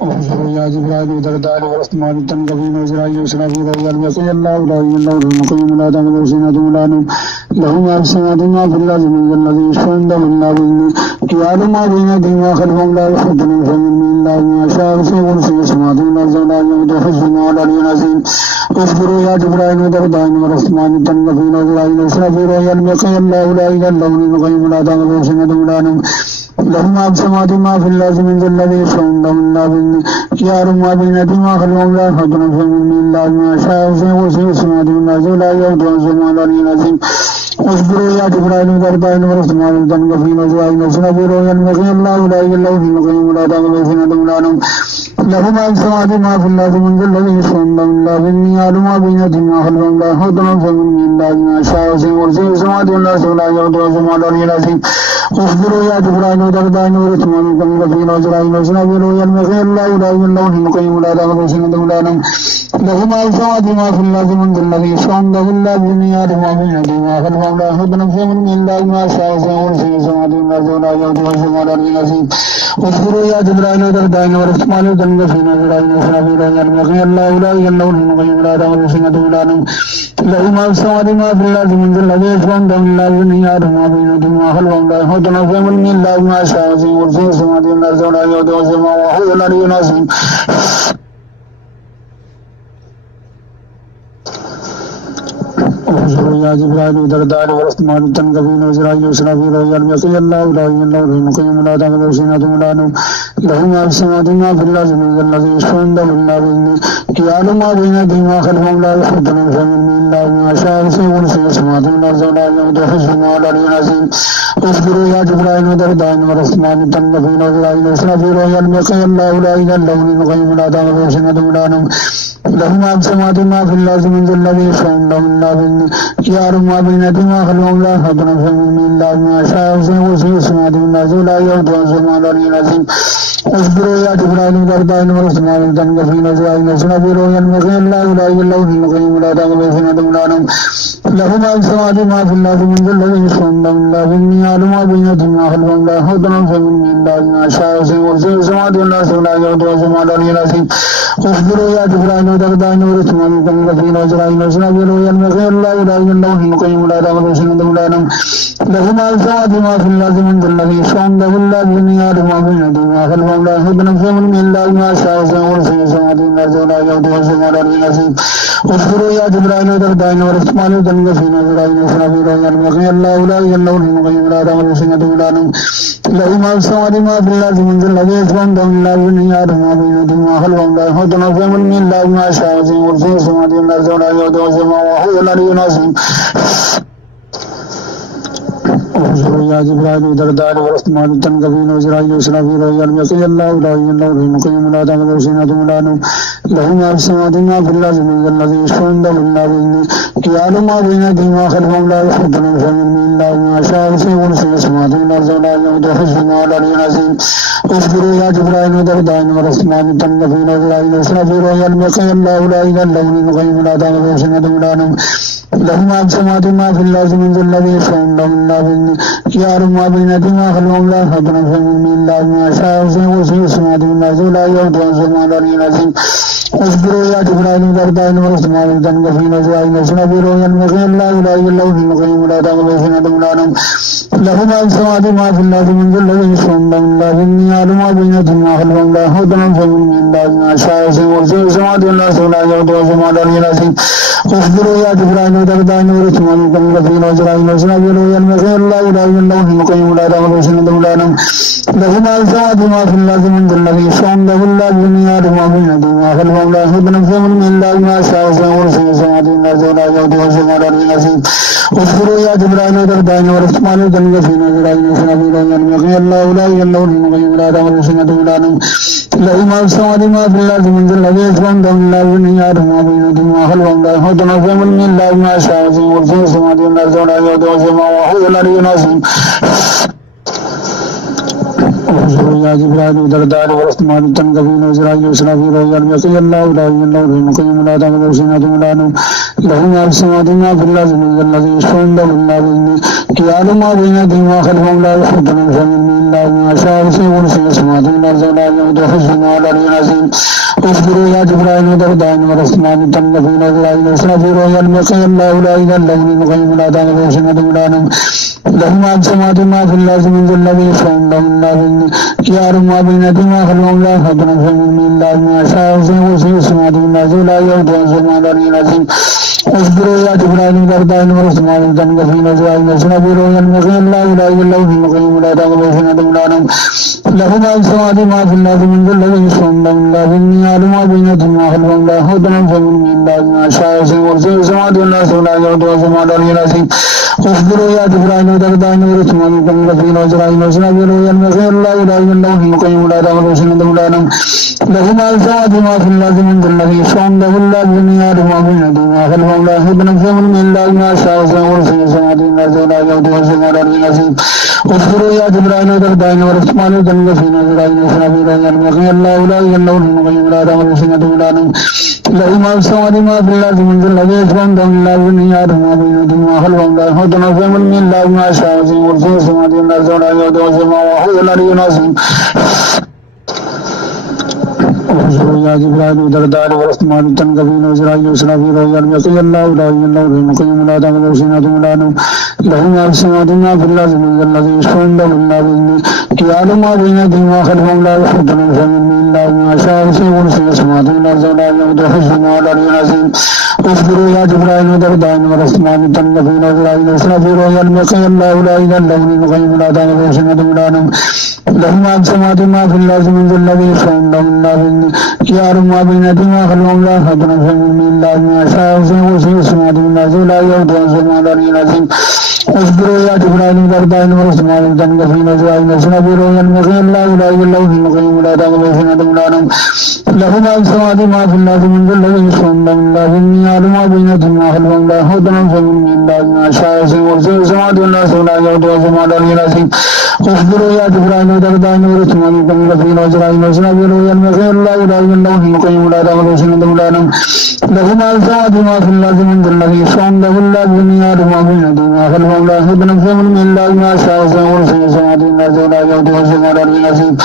وحشر يا جبرائيل ودرداء ورثمان التنقبين وزرائي وسرافيل ويالم يقي الله لا إله إلا هو المقيم لا تأخذه سنة ولا نوم له ما في السماوات وما في الأرض من ذا الذي يشفع عنده إلا بإذنه يعلم ما بين أيديهم وما خلفهم لا يحيطون بشيء إلا بما شاء وسع كرسيه السماوات والأرض ولا يؤوده حفظهما وهو العلي العظيم واذكروا يا جبرائيل ودرداء ورثمان التنقبين وزرائي وسرافيل ويالم يقي الله لا إله إلا هو المقيم لا تأخذه سنة ولا نوم له ما في السماوات وما في الأرض من ذا الذي يشفع عنده إلا بإذنه يعلم ما بين أيديهم وما خلفهم لا يحيطون بشيء إلا بما شاء وسع كرسيه السماوات والأرض ولا يؤوده حفظهما وهو العلي العظيم واذكروا يا جبرائيل ودرداء ورثمان التنقبين وزرائي وسرافيل ويالم يقي الله لا إله إلا هو المقيم لا تأخذه سنة ولا نوم له ما في السماوات وما في الأرض من ذا الذي يشفع عنده إلا بإذنه يعلم ما بين أيديهم وما خلفهم لا يحيطون بشيء إلا بما شاء وسع كرسيه السماوات والأرض ولا يؤوده حفظهما وهو العلي العظيم واذكروا يا جبرائيل ودرداء ورثمان التنقبين وزرائي وسرافيل ويالم يقي الله لا إله إلا هو المقيم لا تأخذه سنة ولا نوم له ما في السماوات وما في الأرض من ذا الذي يشفع عنده إلا بإذنه يعلم ما بين أيديهم وما خلفهم لا يحيطون بشيء إلا بما شاء وسع كرسيه السماوات والأرض ولا يؤوده حفظهما وهو العلي العظيم واذكروا يا جبرائيل ودرداء ورثمان التنقبين وزرائي وسرافيل ويالم يقي الله لا إله إلا هو المقيم لا تأخذه سنة ولا نوم له ما في السماوات وما في الأرض من ذا الذي يشفع عنده إلا بإذنه يعلم ما بين أيديهم وما خلفهم لا يحيطون بشيء إلا بما شاء وسع كرسيه السماوات والأرض ولا يؤوده حفظهما وهو العلي العظيم وحشر يا جبرائيل ودرداء ورثمان التنقبين وزرائي وسرافيل ويالم يقي الله لا إله إلا هو المقيم لا تأخذه سنة ولا نوم له ما في السماوات وما في الأرض من ذا الذي يشفع عنده إلا بإذنه يعلم ما بين أيديهم وما خلفهم لا يحيطون بشيء إلا بما شاء وسع كرسيه السماوات والأرض ولا يؤوده حفظهما وهو العلي العظيم واذكروا يا جبرائيل ودرداء ورثمان التنقبين وزرائي وسرافيل ويالم يقي الله لا إله إلا هو المقيم لا تأخذه سنة ولا نوم له ما في السماوات وما في الأرض من ذا الذي يشفع عنده إلا بإذنه يعلم ما بين أيديهم وما خلفهم لا يحيطون بشيء إلا بما شاء وسع كرسيه السماوات والأرض ولا يؤوده حفظهما وهو العلي العظيم واذكروا يا جبرائيل ودرداء ورثمان التنقبين وزرائي وسرافيل ويالم يقي الله لا إله إلا هو المقيم لا تأخذه سنة ولا نوم له ما في السماوات وما في الأرض من ذا الذي يشفع عنده إلا بإذنه يعلم ما بين أيديهم وما خلفهم لا يحيطون بشيء إلا بما شاء وسع كرسيه السماوات والأرض ولا يؤوده حفظهما وهو العلي العظيم واذكروا يا جبرائيل ودرداء ورثمان التنقبين وزرائي وسرافيل ويالم يقي الله لا إله إلا هو المقيم لا تأخذه سنة ولا نوم له ما في السماوات وما في الأرض من ذا الذي يشفع عنده إلا بإذنه يعلم ما بين أيديهم وما خلفهم لا يحيطون بشيء إلا بما شاء وسع كرسيه السماوات والأرض ولا يؤوده حفظهما وهو العلي العظيم واذكروا يا جبرائيل ودرداء ورثمان التنقبين وزرائي وسرافيل ويالم يقي الله لا إله إلا هو المقيم لا تأخذه سنة ولا نوم له ما في السماوات وما في الأرض من ذا الذي يشفع عنده إلا بإذنه يعلم ما بين أيديهم وما خلفهم لا يحيطون بشيء إلا بما شاء وسع كرسيه السماوات والأرض ولا يؤوده حفظهما وهو العلي العظيم وحشر يا جبرائيل ودرداء ورثمان التنقبين وزرائي وسرافيل ويالم يقي الله لا إله إلا هو المقيم لا تأخذه سنة ولا نوم له ما في السماوات وما في الأرض من ذا الذي يشفع عنده إلا بإذنه يعلم ما بين أيديهم وما خلفهم لا يحيطون بشيء إلا بما شاء وسع كرسيه السماوات والأرض ولا يؤوده حفظهما وهو العلي العظيم واذكروا يا جبرائيل ودرداء ورثمان التنقبين وزرائي وسرافيل ويالم يقي الله لا إله إلا هو المقيم لا تأخذه سنة ولا نوم له ما في السماوات وما في الأرض من ذا الذي يشفع عنده إلا بإذنه يعلم ما بين أيديهم وما خلفهم لا يحيطون بشيء إلا بما شاء وسع كرسيه السماوات والأرض ولا يؤوده حفظهما وهو العلي العظيم واذكروا يا جبرائيل ودرداء ورثمان التنقبين وزرائي وسرافيل ويالم يقي الله لا إله إلا هو المقيم لا تأخذه سنة ولا نوم له ما في السماوات وما في الأرض من ذا الذي يشفع عنده إلا بإذنه يعلم ما بين أيديهم وما خلفهم لا يحيطون بشيء إلا بما شاء وسع كرسيه السماوات والأرض ولا يؤوده حفظهما وهو العلي العظيم واذكروا يا جبرائيل ودرداء ورثمان التنقبين وزرائي وسرافيل ويالم يقي الله لا إله إلا هو المقيم لا تأخذه سنة ولا نوم له ما في السماوات وما في الأرض من ذا الذي يشفع عنده إلا بإذنه يعلم ما بين أيديهم وما خلفهم لا يحيطون بشيء إلا بما شاء وسع كرسيه السماوات والأرض ولا يؤوده حفظهما وهو العلي العظيم واذكروا يا جبرائيل ودرداء ورثمان التنقبين وزرائي وسرافيل ويالم يقي الله لا إله إلا هو المقيم لا تأخذه سنة ولا نوم له ما في السماوات وما في الأرض من ذا الذي يشفع عنده إلا بإذنه يعلم ما بين أيديهم وما خلفهم لا يحيطون بشيء إلا بما شاء وسع كرسيه السماوات والأرض ولا يؤوده حفظهما وهو العلي العظيم وزوجها جبرائيل ودرداء ورحمن التنقبين وإسرائيل وإسرافيل ويلقي الله لا إله إلا هو المقيم لا تأخذه سنة ولا نوم له ما في السماوات وما في الأرض الذي يشفع عنده إلا بإذنه يعلم ما بين أيديهم وما خلفهم لا يحيطون بشيء إلا بما شاء وسع كرسيه السماوات والأرض ولا يؤوده حفظهما ولا العلي العظيم اصبروا يا جبرائيل ودرداء ورحمن التنقبين وإسرائيل وإسرافيل ويلقي الله لا إله إلا هو المقيم لا تأخذه سنة ولا نوم له ما في السماوات وما في الأرض من ذا الذي يشفع عنده إلا بإذنه يعلم ما بين أيديهم وما خلفهم لا يحيطون بشيء إلا بما شاء وسع كرسيه السماوات والأرض ولا يؤوده حفظهما ولا العلي العظيم اصبروا يا جبرائيل ودرداء ورحمن التنقبين وإسرائيل وإسرافيل ويلقي الله لا إله إلا هو المقيم لا تأخذه سنة ولا نوم له ما في السماوات وما في الأرض من ذا الذي يشفع عنده إلا بإذنه يعلم ما بين أيديهم وما خلفهم لا يحيطون بشيء إلا بما شاء وسع كرسيه السماوات والأرض ولا يؤوده حفظهما ولا العلي العظيم اصبروا يا جبرائيل ودرداء ورحمن التنقبين وإسرائيل وإسرافيل ويلقي الله لا إله إلا هو المقيم لا تأخذه سنة ولا نوم له ما في السماوات وما في الأرض من ذا الذي يشفع عنده إلا بإذنه يعلم ما بين أيديهم وما خلفهم لا يحيطون بشيء إلا بما شاء وسع كرسيه السماوات والأرض ولا يؤوده حفظهما ولا العلي العظيم اصبروا يا جبرائيل ودرداء ورحمن التنقبين وإسرائيل وإسرافيل ويلقي الله لا إله إلا هو المقيم لا تأخذه سنة ولا نوم له ما في السماوات وما في الأرض من ذا الذي يشفع عنده إلا بإذنه يعلم ما بين أيديهم وما خلفهم لا يحيطون بشيء إلا بما شاء وسع كرسيه السماوات والأرض ولا يؤوده حفظهما وهو العلي العظيم وزوجها يا جبرائيل ودرداء ورحمن التنقبين وإسرائيل وإسرافيل ويلقي الله لا إله إلا هو المقيم لا تأخذه سنة ولا نوم له ما في السماوات وما في الأرض من ذا الذي يشفع عنده إلا بإذنه يعلم ما بين أيديهم وما خلفهم لا يحيطون بشيء إلا بما شاء وسع كرسيه السماوات والأرض ولا يؤوده حفظهما ولا العلي العظيم اصبروا يا جبرائيل ودرداء ورحمن التنقبين وإسرائيل وإسرافيل ويلقي الله لا إله إلا هو المقيم لا تأخذه سنة ولا نوم له ما في السماوات وما في الأرض من ذا الذي يشفع عنده إلا بإذنه يعلم ما بين أيديهم وما خلفهم لا يحيطون بشيء إلا بما شاء وسع كرسيه السماوات والأرض ولا يؤوده حفظهما ولا العلي العظيم اصبروا يا جبرائيل ودرداء ورحمن التنقبين وإسرائيل وإسرافيل ويلقي الله لا إله إلا هو المقيم لا تأخذه سنة ولا نوم له ما في السماوات وما في الأرض من ذا الذي يشفع عنده إلا بإذنه يعلم ما بين أيديهم وما خلفهم لا يحيطون بشيء إلا بما شاء وسع كرسيه السماوات والأرض ولا يؤوده حفظهما ولا العلي العظيم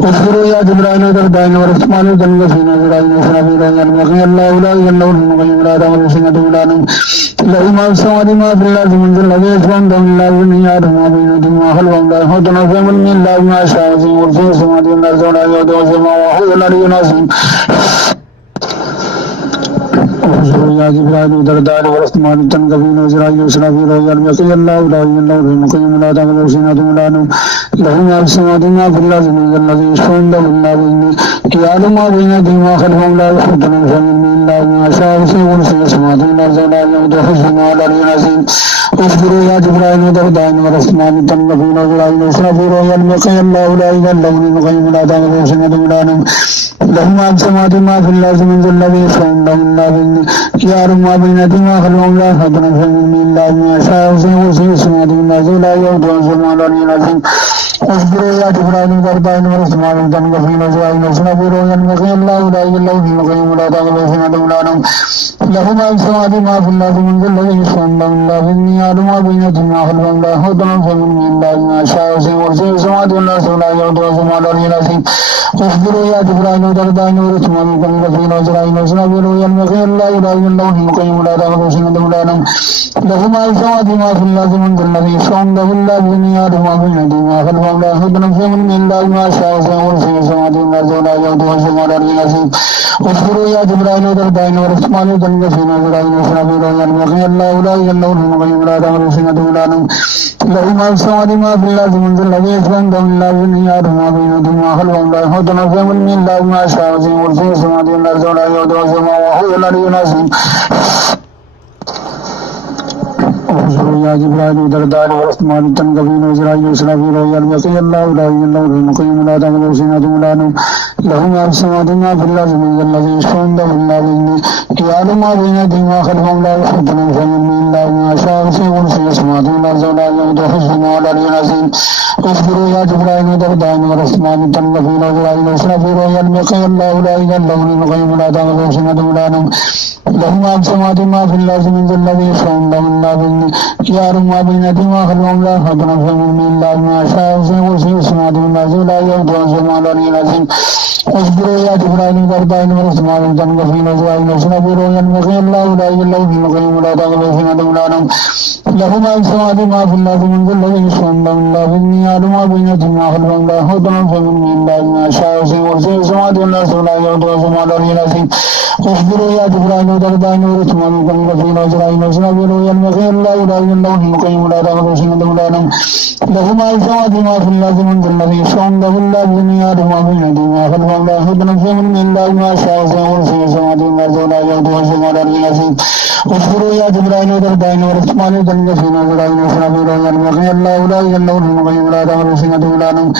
اصبروا يا جبرائيل ودرداء ورحمن التنقبين وإسرائيل وإسرافيل ويلقي الله لا إله إلا هو المقيم لا تأخذه سنة ولا نوم له ما في السماوات وما في الأرض من ذا الذي يشفع عنده إلا بإذنه يعلم ما بين أيديهم وما خلفهم لا يحيطون بشيء إلا بما شاء وسع كرسيه السماوات والأرض ولا يؤوده حفظهما ولا العلي العظيم اصبروا يا جبرائيل ودرداء ورحمن التنقبين وإسرائيل وإسرافيل ويلقي الله لا إله إلا هو المقيم لا تأخذه سنة ولا نوم له ما في السماوات وما في الأرض من ذا الذي يشفع عنده إلا بإذنه يعلم ما بين أيديهم وما خلفهم لا يحيطون بشيء إلا بما شاء وسع كرسيه السماوات والأرض ولا يؤوده حفظهما وهو العلي العظيم وزوجها يا جبرائيل ودرداء ورحمن التنقبين وإسرائيل وإسرافيل ويلقي الله لا إله إلا هو المقيم لا تأخذه سنة ولا نوم له ما في السماوات وما في الأرض من ذا الذي يشفع عنده إلا بإذنه يعلم ما بين أيديهم وما خلفهم لا يحيطون بشيء إلا بما شاء وسع كرسيه السماوات والأرض ولا يؤوده حفظهما ولا العلي العظيم اصبروا يا جبرائيل ودرداء ورحمن التنقبين وإسرائيل وإسرافيل ويلقي الله لا إله إلا هو المقيم لا تأخذه سنة ولا نوم له ما في السماوات وما في الأرض من ذا الذي يشفع عنده إلا بإذنه يعلم ما بين أيديهم وما خلفهم لا يحيطون بشيء إلا بما شاء وسع كرسيه السماوات والأرض ولا يؤوده حفظهما ولا العلي العظيم اصبروا يا جبرائيل ودرداء ورحمن التنقبين وإسرائيل وإسرافيل ويلقي الله لا إله إلا هو المقيم لا تأخذه سنة ولا نوم له ما في السماوات وما في الأرض من ذا الذي يشفع عنده إلا بإذنه يعلم ما بين أيديهم وما خلفهم لا يحيطون بشيء إلا بما شاء وسع كرسيه السماوات والأرض ولا يؤوده حفظهما ولا العلي العظيم اصبروا يا جبرائيل ودرداء ورحمن التنقبين وإسرائيل وإسرافيل ويلقي الله لا إله إلا هو المقيم لا تأخذه سنة ولا نوم له ما في السماوات وما في الأرض من ذا الذي يشفع عنده إلا بإذنه يعلم ما بين أيديهم وما خلفهم لا يحيطون بشيء إلا بما شاء وسع كرسيه السماوات والأرض ولا يؤوده حفظهما ولا العلي العظيم اصبروا يا جبرائيل ودرداء ورحمن التنقبين وإسرائيل وإسرافيل ويلقي الله لا إله إلا هو المقيم لا تأخذه سنة ولا نوم له ما في السماوات وما في الأرض من ذا الذي يشفع عنده إلا بإذنه يعلم ما بين أيديهم وما خلفهم لا يحيطون بشيء إلا بما شاء وسع كرسيه السماوات والأرض ولا يؤوده حفظهما وهو العلي العظيم وزوجها يا جبرائيل ودرداء ورحمن التنقبين وإسرائيل وإسرافيل ويلقي الله لا إله إلا هو المقيم لا تأخذه سنة ولا نوم له ما في السماوات وما في الأرض من ذا الذي يشفع عنده إلا بإذنه يعلم ما بين أيديهم وما خلفهم لا يحيطون بشيء إلا بما شاء وسع كرسيه السماوات والأرض ولا يؤوده حفظهما وهو العلي العظيم اصبروا يا جبرائيل وتردائن ورحمن تنفيل وجرائيل وسرافيل ويلمقي الله لا إله إلا هو القيوم لا تأخذه سنة ولا نوم له ما في السماوات وما في الأرض من ذا الذي يشفع عنده إلا بإذنه يعلم ما بين أيديهم وما خلفهم لا يحيطون بشيء إلا بما شاء وسع كرسيه السماوات والأرض ولا يؤوده حفظهما وهو العلي العظيم اصبروا يا جبرائيل وتردائن ورحمن تنفيل وجرائيل وسرافيل ويلمقي الله لا إله إلا هو القيوم لا تأخذه سنة ولا نوم له ما في السماوات وما في الأرض من ذا الذي يشفع عنده إلا بإذنه يعلم ما بين أيديهم وما خلفهم لا يحيطون بشيء إلا بما شاء وسع كرسيه السماوات والأرض ولا يؤوده حفظهما وهو العلي العظيم اصبروا يا جبرائيل وتردائن ورحمن تنفيل وجرائيل وسرافيل ويلمقي الله لا إله إلا هو القيوم لا تأخذه سنة ولا نوم له ما في السماوات وما في الأرض من ذا الذي يشفع عنده إلا بإذنه يعلم ما بين أيديهم وما خلفهم لا يحيطون بشيء إلا بما شاء وسع كرسيه السماوات والأرض ولا يؤوده حفظهما وهو العلي العظيم اصبروا يا جبرائيل وتردائن ورحمن تنفيل وجرائيل وسرافيل ويلمقي الله لا إله إلا هو القيوم لا تأخذه سنة ولا نوم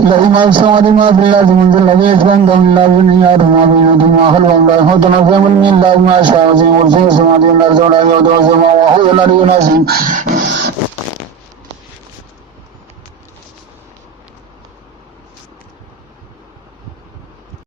له ما في السماوات وما في الأرض من ذا الذي يشفع عنده إلا بإذنه يعلم ما بين أيديهم وما خلفهم لا يحيطون بشيء إلا بما شاء وسع كرسيه السماوات والأرض ولا يؤوده حفظهما وهو العلي العظيم